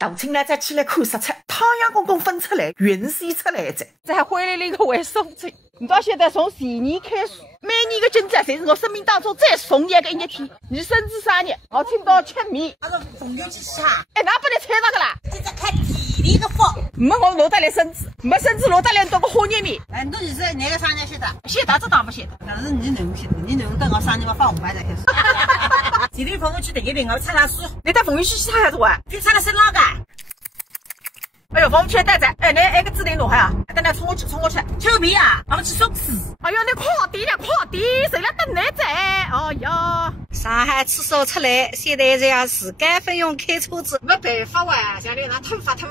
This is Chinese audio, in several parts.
大清呢再起来看色彩，太阳公公分出来，云สี出来着。这还回来了一个卫生巾。你到现在从前年开始，每年的今天侪是我生命当中最重要的一天。你生日生日，我请到吃面。他说风雨之下，哎，哪不能猜到个啦？这在看体力的福。没我落得来生日，没生日落得来多个花年面。哎，侬是哪个生日晓得？晓得这当不晓得？但是你囡晓得，你囡等我生日我发红包才开始。前天风雨区第一名，我插了书。你在风雨区去插啥子啊？去插了是哪个？哎呦，风雨区带仔，哎，你那个指定弄好呀？等下冲过去，冲过去，臭屁啊！我们去送纸。哎呦，你快点呀，快点，谁来等你仔？哎呀！上海厕所出来，现在这样自家分用开车子，没办法哇，像你那突发是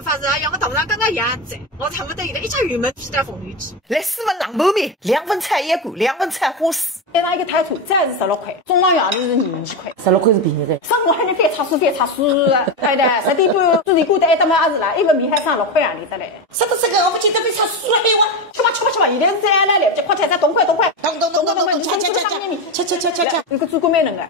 像我头上刚刚一样子，我恨不得现在一家油门披到风雨区。来4份冷泡面，2份菜叶菇，2份菜花丝，一场一个泰兔，再是16块，中浪洋是20几块，16块是便宜的。上午还能翻车书，对的，10点半主题馆待得么也是啦，一份米还上6块洋里得嘞。说到这个，我们今天被插书了没有？吃吧，现在是这样来了，快吃，动快，咚，吃，那个主管蛮能的。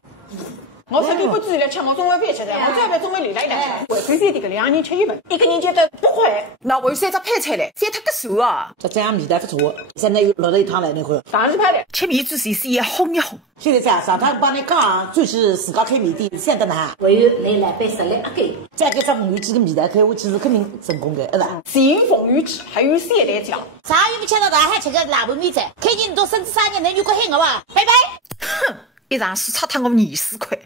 我10点半之前来吃，我中晚饭吃的，我这边中午留了一两吃。回归这个2人吃1份，一个人就得8块。那为啥子配菜嘞？翻脱个手啊！这样味道不错，现在又落了一趟来那块。当然拍的。吃面之前先要烘一烘。现在这样，上趟帮你讲，就是自家开面店，想得难。还有来老板实力一给，再给这风雨鸡的味道开，我其实肯定成功的，是吧？前风雨鸡还有3来讲。啥又不吃到上海吃个辣拌面仔？看见你都生日生日，能有个喊我吧？拜拜。哼，一场戏差脱我20块。